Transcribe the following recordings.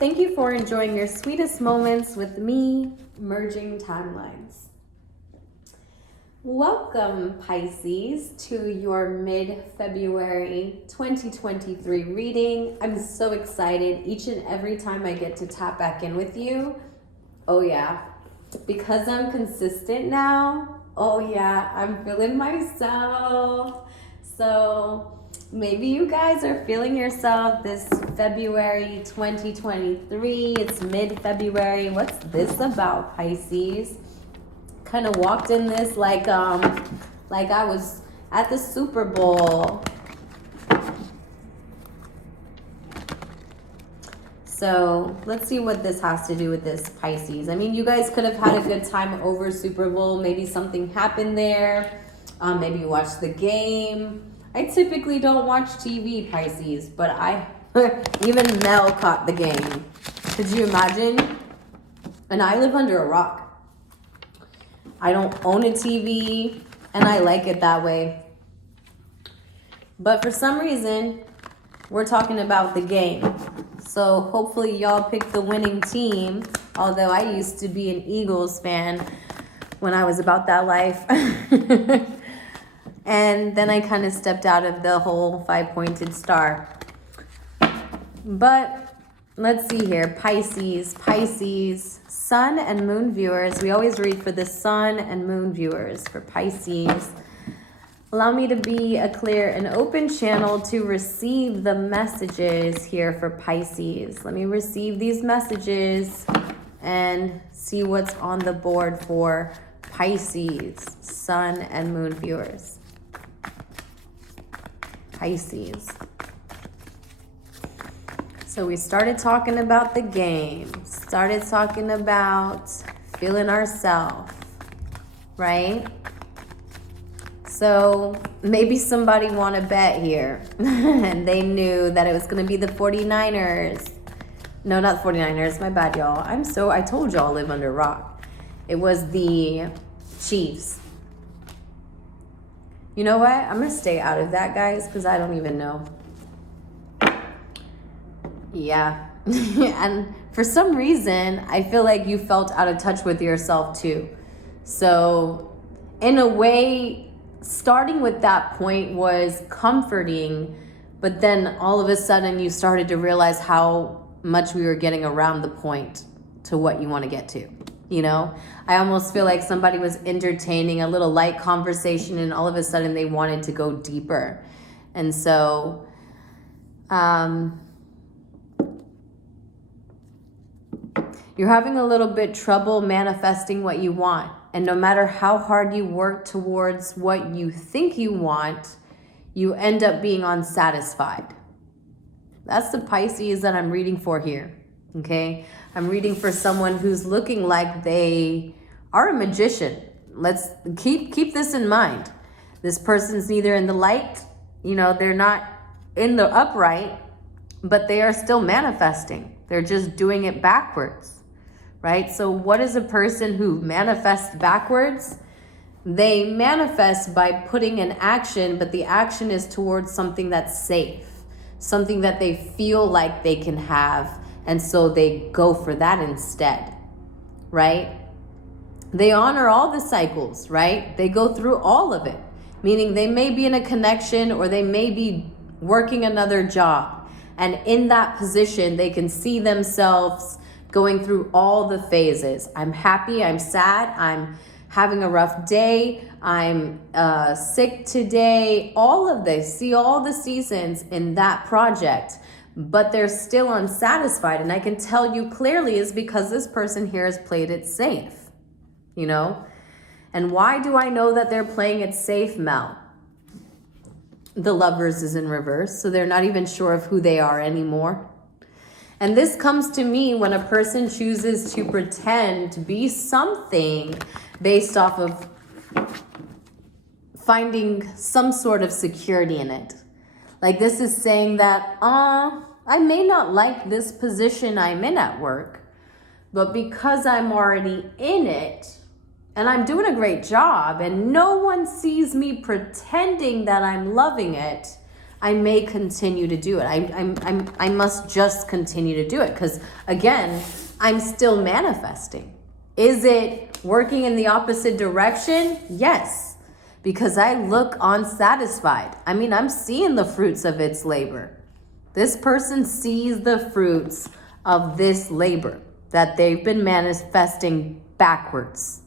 Thank you for enjoying your sweetest moments with me, Merging Timelines. Welcome, Pisces, to your mid-February 2023 reading. I'm so excited each and every time I get to tap back in with you. Oh yeah, because I'm consistent now. Oh yeah, I'm feeling myself. So maybe you guys are feeling yourself this February 2023. It's mid-February. What's this about, Pisces? Kind of walked in this like I was at the Super Bowl. So let's see what this has to do with this, Pisces. I mean, you guys could have had a good time over Super Bowl. Maybe something happened there. Maybe you watched the game. I typically don't watch TV, Pisces, but even Mel caught the game. Could you imagine? And I live under a rock. I don't own a TV, and I like it that way. But for some reason, we're talking about the game. So hopefully y'all picked the winning team, although I used to be an Eagles fan when I was about that life. And then I kind of stepped out of the whole 5-pointed star. But let's see here. Pisces, sun and moon viewers. We always read for the sun and moon viewers for Pisces. Allow me to be a clear and open channel to receive the messages here for Pisces. Let me receive these messages and see what's on the board for Pisces, sun and moon viewers. Pisces. So we started talking about the game, started talking about feeling ourselves, right? So maybe somebody won a bet here and they knew that it was going to be the 49ers. No, not 49ers. My bad, y'all. I told y'all I live under a rock. It was the Chiefs. You know what? I'm going to stay out of that, guys, because I don't even know. Yeah. And for some reason, I feel like you felt out of touch with yourself too. So in a way, starting with that point was comforting, but then all of a sudden you started to realize how much we were getting around the point to what you want to get to. You know, I almost feel like somebody was entertaining a little light conversation and all of a sudden they wanted to go deeper. And so, you're having a little bit trouble manifesting what you want. And no matter how hard you work towards what you think you want, you end up being unsatisfied. That's the Pisces that I'm reading for here. Okay, I'm reading for someone who's looking like they are a magician. Let's keep this in mind. This person's neither in the light, you know, they're not in the upright, but they are still manifesting. They're just doing it backwards, right? So what is a person who manifests backwards? They manifest by putting an action, but the action is towards something that's safe, something that they feel like they can have. And so they go for that instead, right? They honor all the cycles, right? They go through all of it, meaning they may be in a connection or they may be working another job. And in that position, they can see themselves going through all the phases. I'm happy, I'm sad, I'm having a rough day, I'm sick today, all of this. See all the seasons in that project. But they're still unsatisfied. And I can tell you clearly is because this person here has played it safe, you know? And why do I know that they're playing it safe, Mel? The Lovers is in reverse, so they're not even sure of who they are anymore. And this comes to me when a person chooses to pretend to be something based off of finding some sort of security in it. Like this is saying that, I may not like this position I'm in at work, but because I'm already in it and I'm doing a great job and no one sees me pretending that I'm loving it, I may continue to do it. I must just continue to do it because, again, I'm still manifesting. Is it working in the opposite direction? Yes, because I look unsatisfied. I mean, I'm seeing the fruits of its labor. This person sees the fruits of this labor that they've been manifesting backwards.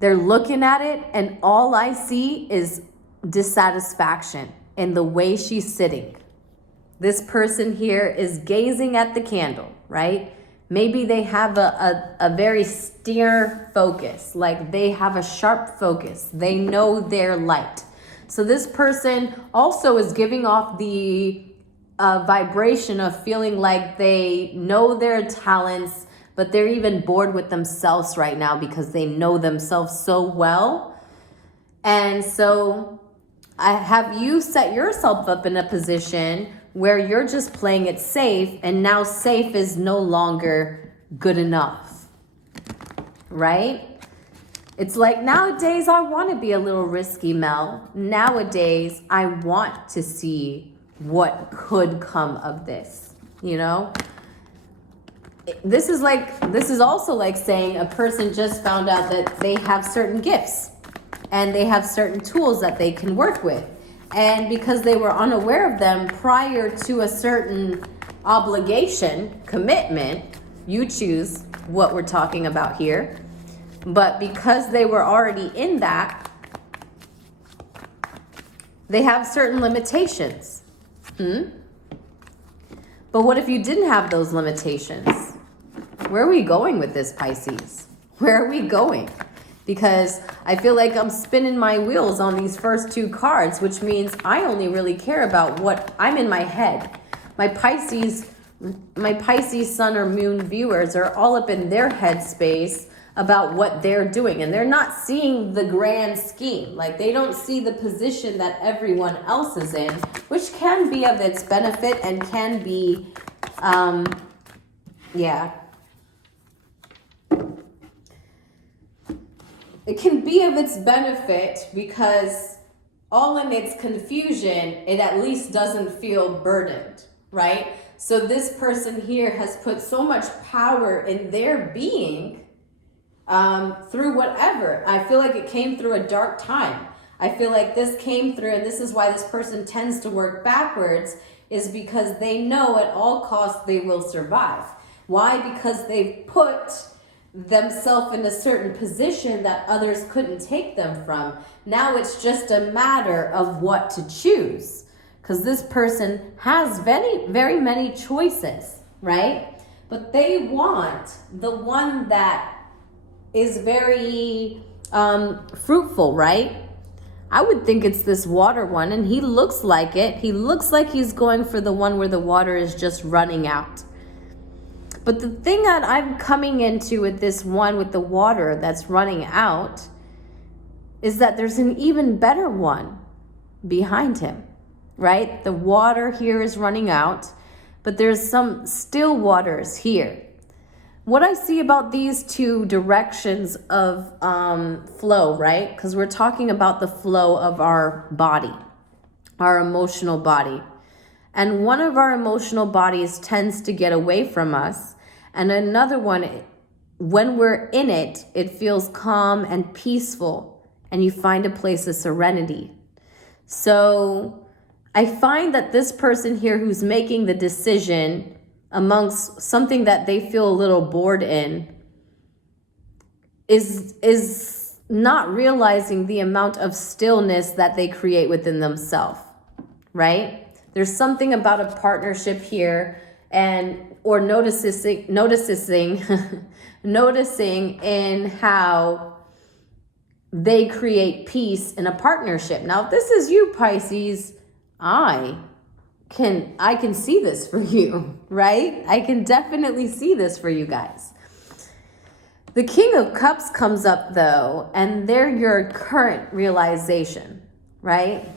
They're looking at it, and all I see is dissatisfaction in the way she's sitting. This person here is gazing at the candle, right? Maybe they have a very steer focus, like they have a sharp focus. They know their light. So this person also is giving off the vibration of feeling like they know their talents, but they're even bored with themselves right now because they know themselves so well. And so have you set yourself up in a position where you're just playing it safe, and now safe is no longer good enough, right? It's like nowadays I want to be a little risky, Mel. Nowadays I want to see what could come of this, you know? This is also like saying a person just found out that they have certain gifts and they have certain tools that they can work with. And because they were unaware of them prior to a certain obligation, commitment, you choose what we're talking about here. But because they were already in that, they have certain limitations. But what if you didn't have those limitations? Where are we going with this, Pisces? Where are we going? Because I feel like I'm spinning my wheels on these first two cards, which means I only really care about what I'm in my head. My Pisces sun or moon viewers are all up in their headspace about what they're doing, and they're not seeing the grand scheme. Like, they don't see the position that everyone else is in, which can be of its benefit and can be, it can be of its benefit because all in its confusion, it at least doesn't feel burdened, right? So this person here has put so much power in their being through whatever. I feel like it came through a dark time. I feel like this came through, and this is why this person tends to work backwards, is because they know at all costs they will survive. Why? Because they've put themselves in a certain position that others couldn't take them from. Now it's just a matter of what to choose, because this person has very, very many choices, right? But they want the one that is very fruitful, right? I would think it's this water one, and he looks like it. He looks like he's going for the one where the water is just running out. But the thing that I'm coming into with this one with the water that's running out is that there's an even better one behind him, right? The water here is running out, but there's some still waters here. What I see about these two directions of flow, right? Because we're talking about the flow of our body, our emotional body. And one of our emotional bodies tends to get away from us. And another one, when we're in it, it feels calm and peaceful. And you find a place of serenity. So I find that this person here who's making the decision amongst something that they feel a little bored in is not realizing the amount of stillness that they create within themselves, right? There's something about a partnership here or noticing in how they create peace in a partnership. Now, if this is you, Pisces, I can see this for you, right? I can definitely see this for you guys. The King of Cups comes up though, and they're your current realization, right?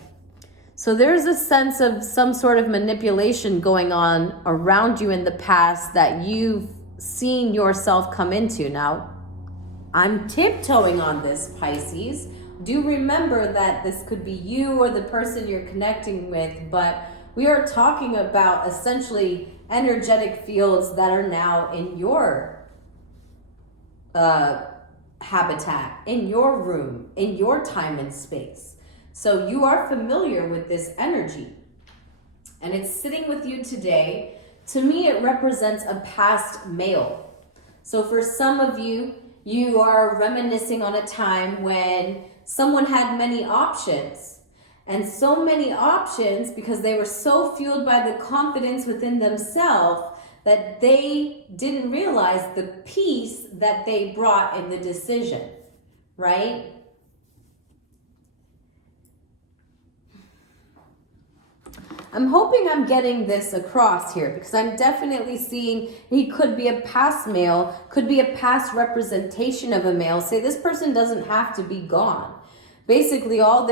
So there's a sense of some sort of manipulation going on around you in the past that you've seen yourself come into. Now, I'm tiptoeing on this, Pisces. Do remember that this could be you or the person you're connecting with, but we are talking about essentially energetic fields that are now in your habitat, in your room, in your time and space. So you are familiar with this energy, and it's sitting with you today. To me, it represents a past male. So for some of you, you are reminiscing on a time when someone had many options, and so many options because they were so fueled by the confidence within themselves that they didn't realize the peace that they brought in the decision, right? I'm hoping I'm getting this across here, because I'm definitely seeing he could be a past male, could be a past representation of a male. Say this person doesn't have to be gone. Basically, all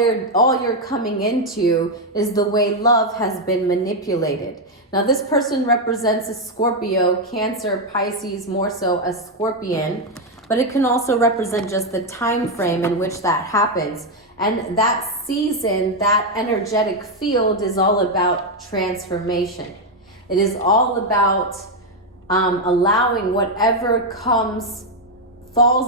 you're coming into is the way love has been manipulated. Now, this person represents a Scorpio, Cancer, Pisces, more so a Scorpion, but it can also represent just the time frame in which that happens. And that season, that energetic field is all about transformation. It is all about allowing whatever falls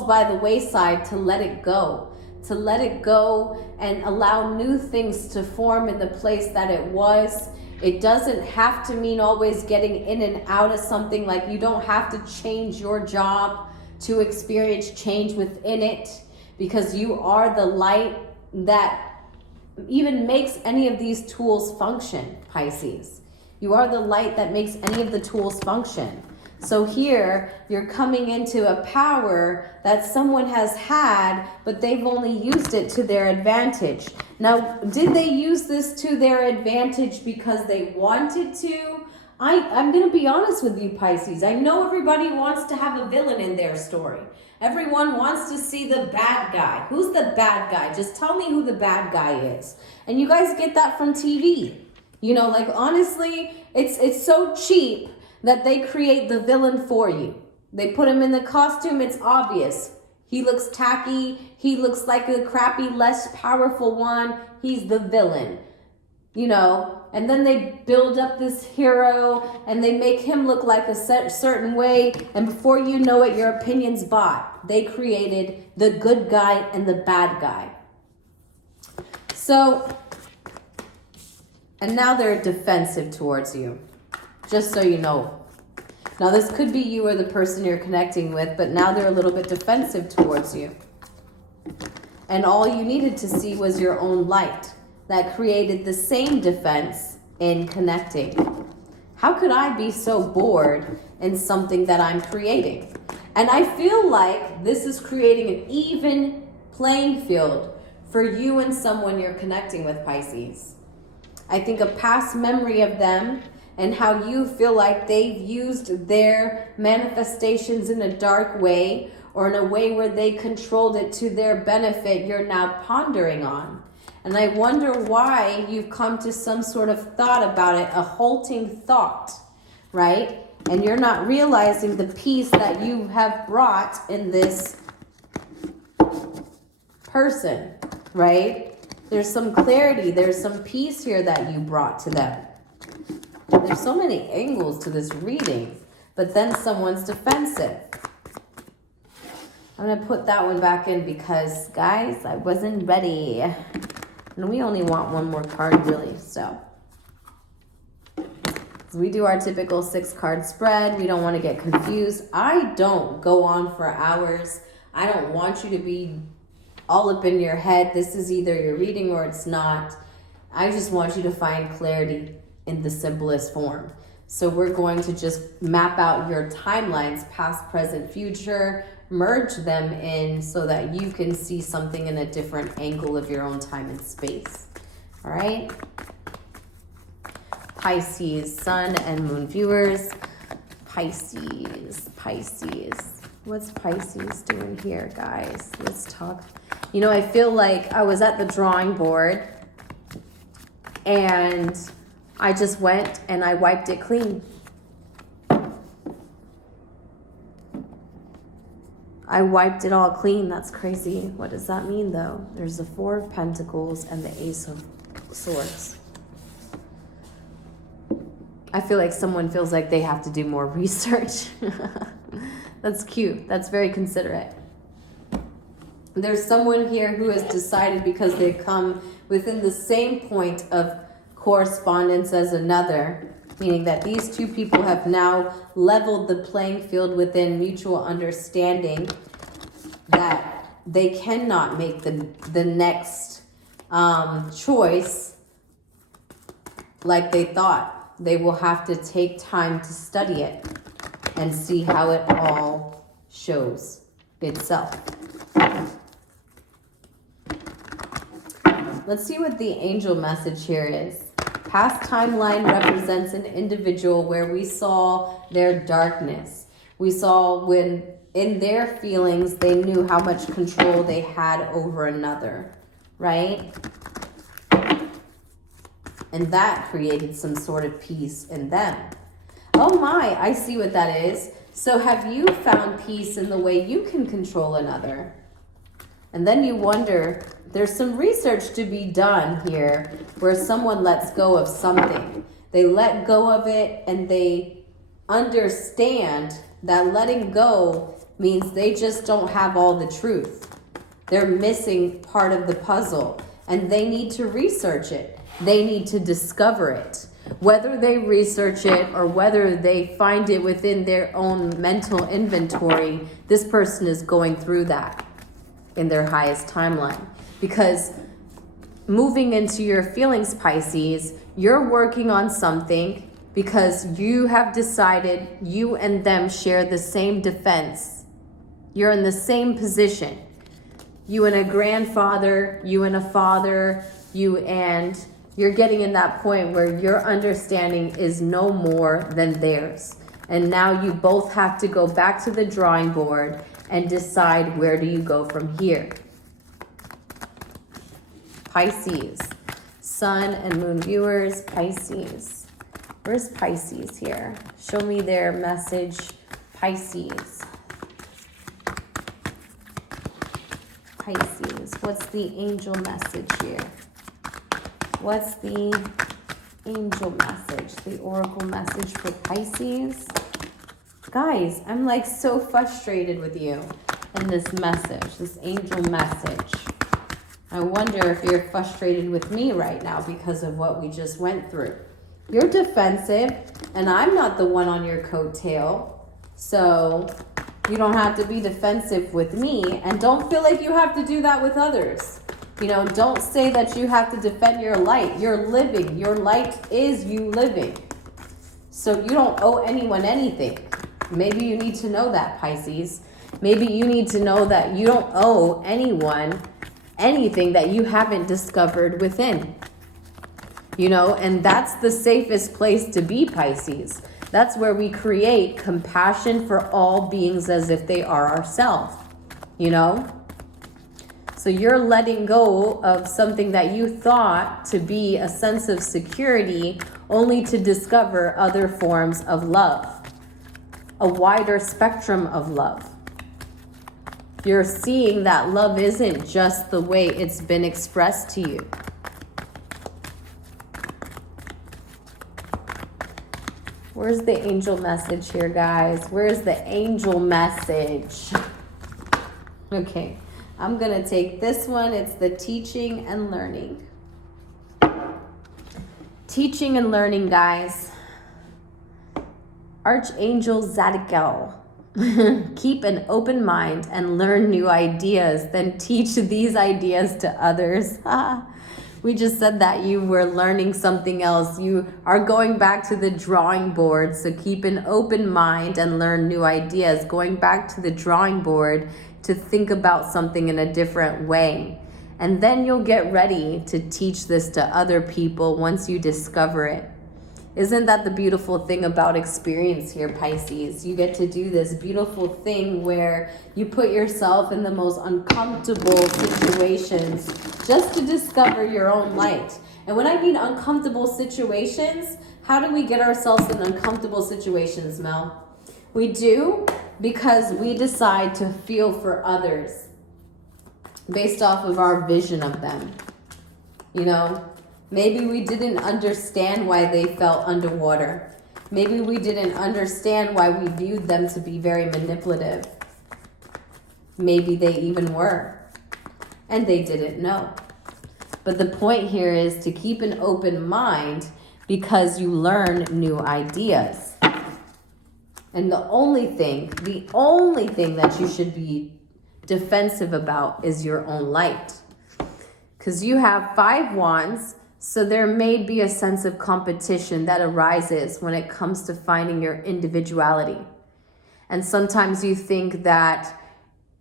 by the wayside to let it go. To let it go and allow new things to form in the place that it was. It doesn't have to mean always getting in and out of something. Like, you don't have to change your job to experience change within it, because you are the light that even makes any of these tools function, Pisces. You are the light that makes any of the tools function. So here, you're coming into a power that someone has had, but they've only used it to their advantage. Now, did they use this to their advantage because they wanted to? I'm going to be honest with you, Pisces. I know everybody wants to have a villain in their story. Everyone wants to see the bad guy. Who's the bad guy? Just tell me who the bad guy is. And you guys get that from TV. You know, like, honestly, it's so cheap that they create the villain for you. They put him in the costume, it's obvious. He looks tacky, he looks like a crappy, less powerful one. He's the villain, you know. And then they build up this hero and they make him look like a certain way. And before you know it, your opinion's bought. They created the good guy and the bad guy. So, and now they're defensive towards you. Just so you know. Now, this could be you or the person you're connecting with, but now they're a little bit defensive towards you. And all you needed to see was your own light that created the same defense in connecting. How could I be so bored in something that I'm creating? And I feel like this is creating an even playing field for you and someone you're connecting with, Pisces. I think a past memory of them and how you feel like they've used their manifestations in a dark way or in a way where they controlled it to their benefit, you're now pondering on. And I wonder why you've come to some sort of thought about it, a halting thought, right? And you're not realizing the peace that you have brought in this person, right? There's some clarity, there's some peace here that you brought to them. There's so many angles to this reading, but then someone's defensive. I'm going to put that one back in because, guys, I wasn't ready. And we only want one more card, really, so. We do our typical 6-card spread. We don't want to get confused. I don't go on for hours. I don't want you to be all up in your head. This is either your reading or it's not. I just want you to find clarity in the simplest form. So we're going to just map out your timelines, past, present, future, merge them in so that you can see something in a different angle of your own time and space. All right? Pisces, sun and moon viewers. Pisces. What's Pisces doing here, guys? Let's talk. You know, I feel like I was at the drawing board and I just went and I wiped it clean. I wiped it all clean. That's crazy. What does that mean, though? There's the Four of Pentacles and the Ace of Swords. I feel like someone feels like they have to do more research. That's cute. That's very considerate. There's someone here who has decided, because they've come within the same point of correspondence as another, meaning that these two people have now leveled the playing field within mutual understanding that they cannot make the next choice like they thought. They will have to take time to study it and see how it all shows itself. Let's see what the angel message here is. Past timeline represents an individual where we saw their darkness. We saw when in their feelings they knew how much control they had over another, right? And that created some sort of peace in them. Oh my, I see what that is. So have you found peace in the way you can control another? And then you wonder, there's some research to be done here where someone lets go of something. They let go of it and they understand that letting go means they just don't have all the truth. They're missing part of the puzzle and they need to research it. They need to discover it. Whether they research it or whether they find it within their own mental inventory, this person is going through that in their highest timeline. Because moving into your feelings, Pisces, you're working on something because you have decided you and them share the same defense. You're in the same position. You and a grandfather, you and a father, you're getting in that point where your understanding is no more than theirs. And now you both have to go back to the drawing board and decide, where do you go from here? Pisces, Sun and Moon viewers, Pisces. Where's Pisces here? Show me their message, Pisces. Pisces, what's the angel message here? What's the angel message, the oracle message for Pisces? Guys, I'm like so frustrated with you in this message, this angel message. I wonder if you're frustrated with me right now because of what we just went through. You're defensive, and I'm not the one on your coattail. So you don't have to be defensive with me, and don't feel like you have to do that with others. You know, don't say that you have to defend your light. You're living. Your light is you living. So you don't owe anyone anything. Maybe you need to know that, Pisces. Maybe you need to know that you don't owe anyone anything that you haven't discovered within. You know, and that's the safest place to be, Pisces. That's where we create compassion for all beings as if they are ourselves, you know? So you're letting go of something that you thought to be a sense of security, only to discover other forms of love, a wider spectrum of love. You're seeing that love isn't just the way it's been expressed to you. Where's the angel message here, guys? Where's the angel message? Okay, I'm going to take this one. It's the teaching and learning. Teaching and learning, guys. Archangel Zadkiel. Keep an open mind and learn new ideas, then teach these ideas to others. We just said that you were learning something else. You are going back to the drawing board. So keep an open mind and learn new ideas. Going back to the drawing board to think about something in a different way. And then you'll get ready to teach this to other people once you discover it. Isn't that the beautiful thing about experience here, Pisces? You get to do this beautiful thing where you put yourself in the most uncomfortable situations just to discover your own light. And when I mean uncomfortable situations, how do we get ourselves in uncomfortable situations, Mel? We do because we decide to feel for others based off of our vision of them. You know, maybe we didn't understand why they felt underwater. Maybe we didn't understand why we viewed them to be very manipulative. Maybe they even were, and they didn't know. But the point here is to keep an open mind because you learn new ideas. And the only thing that you should be defensive about is your own light. Because you have 5 wands, so there may be a sense of competition that arises when it comes to finding your individuality. And sometimes you think that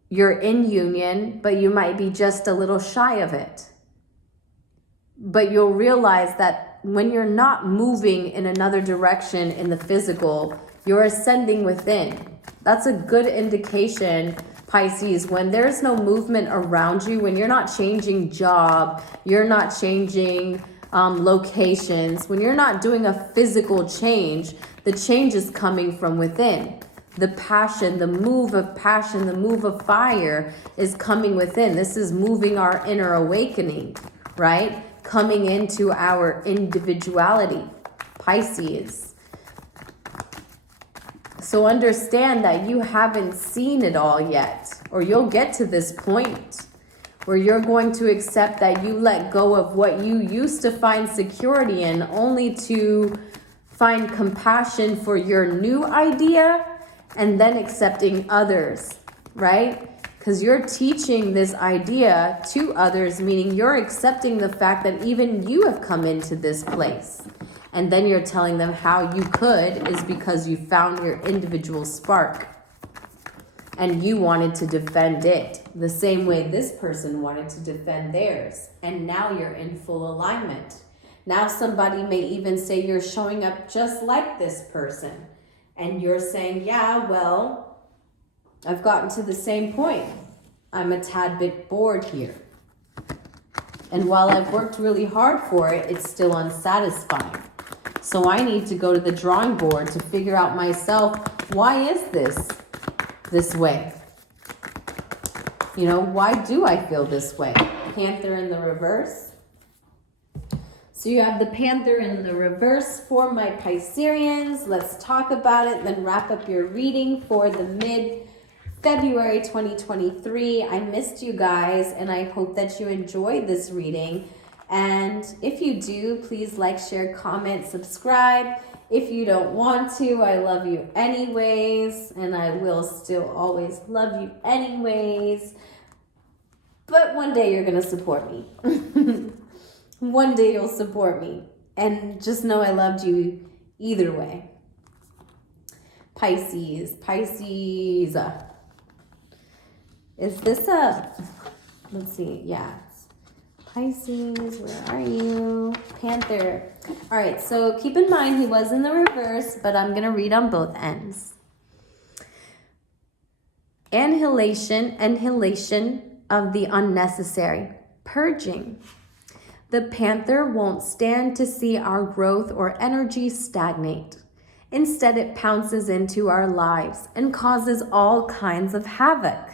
you're in union, but you might be just a little shy of it. But you'll realize that when you're not moving in another direction in the physical, you're ascending within. That's a good indication, Pisces, when there's no movement around you, when you're not changing job, you're not changing locations, when you're not doing a physical change, the change is coming from within. The passion, the move of passion, the move of fire is coming within. This is moving our inner awakening, right? Coming into our individuality, Pisces. So understand that you haven't seen it all yet, or you'll get to this point where you're going to accept that you let go of what you used to find security in, only to find compassion for your new idea and then accepting others, right? Because you're teaching this idea to others, meaning you're accepting the fact that even you have come into this place. And then you're telling them how you could is because you found your individual spark. And you wanted to defend it the same way this person wanted to defend theirs. And now you're in full alignment. Now somebody may even say you're showing up just like this person. And you're saying, yeah, well, I've gotten to the same point. I'm a tad bit bored here. And while I've worked really hard for it, it's still unsatisfying. So I need to go to the drawing board to figure out myself, why is this way? You know, why do I feel this way? Panther in the reverse. So you have the Panther in the reverse for my Pisceans. Let's talk about it, then wrap up your reading for the mid-February 2023. I missed you guys, and I hope that you enjoyed this reading. And if you do, please like, share, comment, subscribe. If you don't want to, I love you anyways, and I will still always love you anyways. But one day you're going to support me. One day you'll support me. And just know I loved you either way. Pisces. Is this let's see, yeah. Pisces, where are you? Panther. All right, so keep in mind he was in the reverse, but I'm going to read on both ends. Annihilation of the unnecessary. Purging. The Panther won't stand to see our growth or energy stagnate. Instead, it pounces into our lives and causes all kinds of havoc,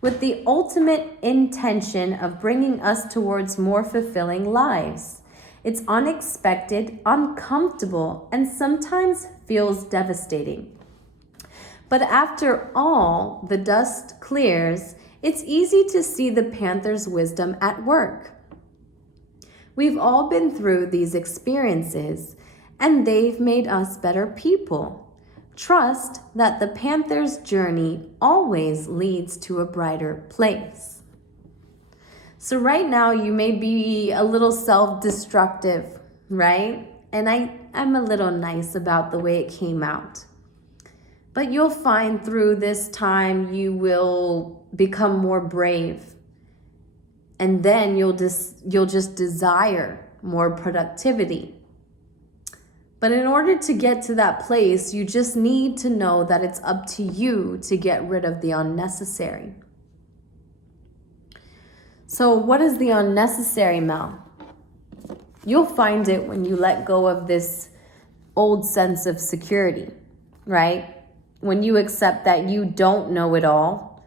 with the ultimate intention of bringing us towards more fulfilling lives. It's unexpected, uncomfortable, and sometimes feels devastating. But after all the dust clears, it's easy to see the Panther's wisdom at work. We've all been through these experiences, and they've made us better people. Trust that the Panther's journey always leads to a brighter place. So right now you may be a little self-destructive, right? And I'm a little nice about the way it came out. But you'll find through this time you will become more brave. And then you'll just desire more productivity. But in order to get to that place, you just need to know that it's up to you to get rid of the unnecessary. So what is the unnecessary, Mel? You'll find it when you let go of this old sense of security, right? when you accept that you don't know it all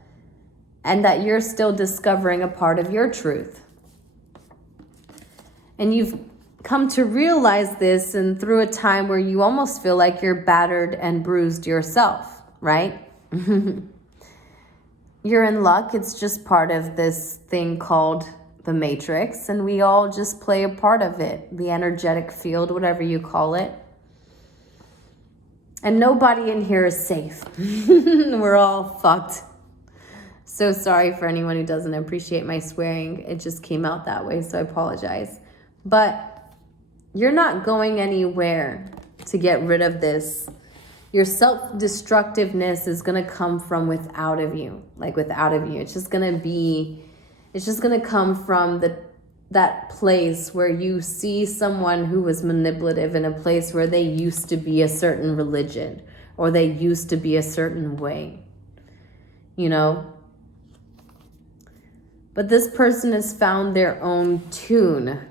and that you're still discovering a part of your truth. And you've come to realize this and through a time where you almost feel like you're battered and bruised yourself, right? You're in luck. It's just part of this thing called the matrix, and we all just play a part of it, the energetic field, whatever you call it. And nobody in here is safe. We're all fucked. So sorry for anyone who doesn't appreciate my swearing. It just came out that way, so I apologize. But you're not going anywhere to get rid of this. Your self-destructiveness is going to come from without of you. Like without of you. It's just going to come from that place where you see someone who was manipulative in a place where they used to be a certain religion or they used to be a certain way, you know? But this person has found their own tune.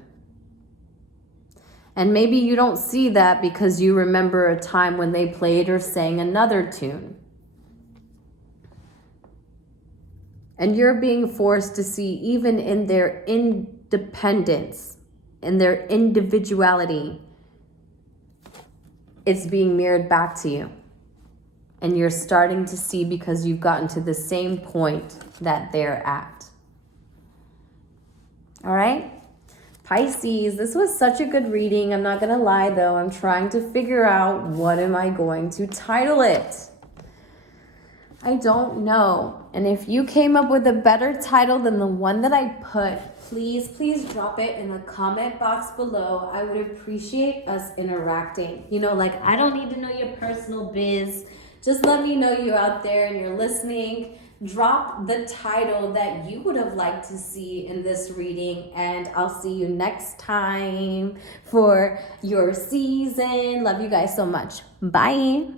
And maybe you don't see that because you remember a time when they played or sang another tune. And you're being forced to see, even in their independence, in their individuality, it's being mirrored back to you. And you're starting to see because you've gotten to the same point that they're at. All right? Pisces, this was such a good reading. I'm not going to lie, though. I'm trying to figure out what am I going to title it. I don't know. And if you came up with a better title than the one that I put, please drop it in the comment box below. I would appreciate us interacting. You know, like, I don't need to know your personal biz. Just let me know you're out there and you're listening. Drop the title that you would have liked to see in this reading, and I'll see you next time for your season. Love you guys so much. Bye.